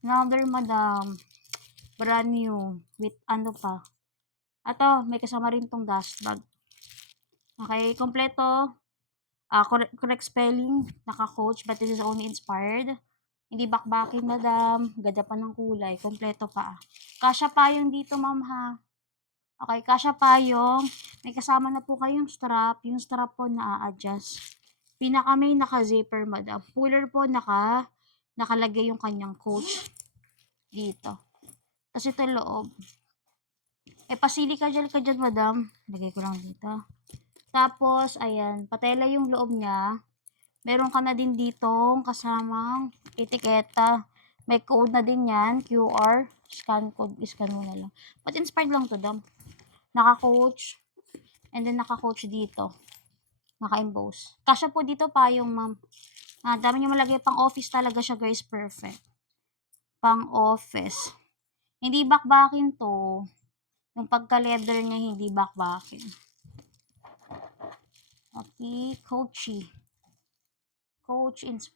Another, madam. Brand new. With ano pa. Ato, may kasama rin tong dust bag. Okay, kompleto. Correct spelling, naka-coach, but this is only inspired. Hindi bakbakin, madam. Ganda pa ng kulay. Kompleto pa. Kasya payong dito, ma'am, ha. Okay, kasya payong. May kasama na po kayong strap. Yung strap po na-adjust. Pinaka may naka-zipper, madam. Puller po nakalagay yung kanyang coach dito. Tapos ito loob. Pasili ka dyan, madam. Lagay ko lang dito. Tapos, ayan, patela yung loob niya. Meron ka na din ditong kasamang etiketa. May code na din yan, QR. Scan code, scan mo na lang. But inspired lang to, dam. Naka-coach. And then naka-coach dito. Naka-emboss. Kasya po dito pa yung ma'am. Dami nyo malagay pang office talaga siya, guys. Perfect. Pang office. Hindi bakbakin to. Yung pagka-leather niya, hindi bakbakin. Okay, Coachy. Coach Inspire.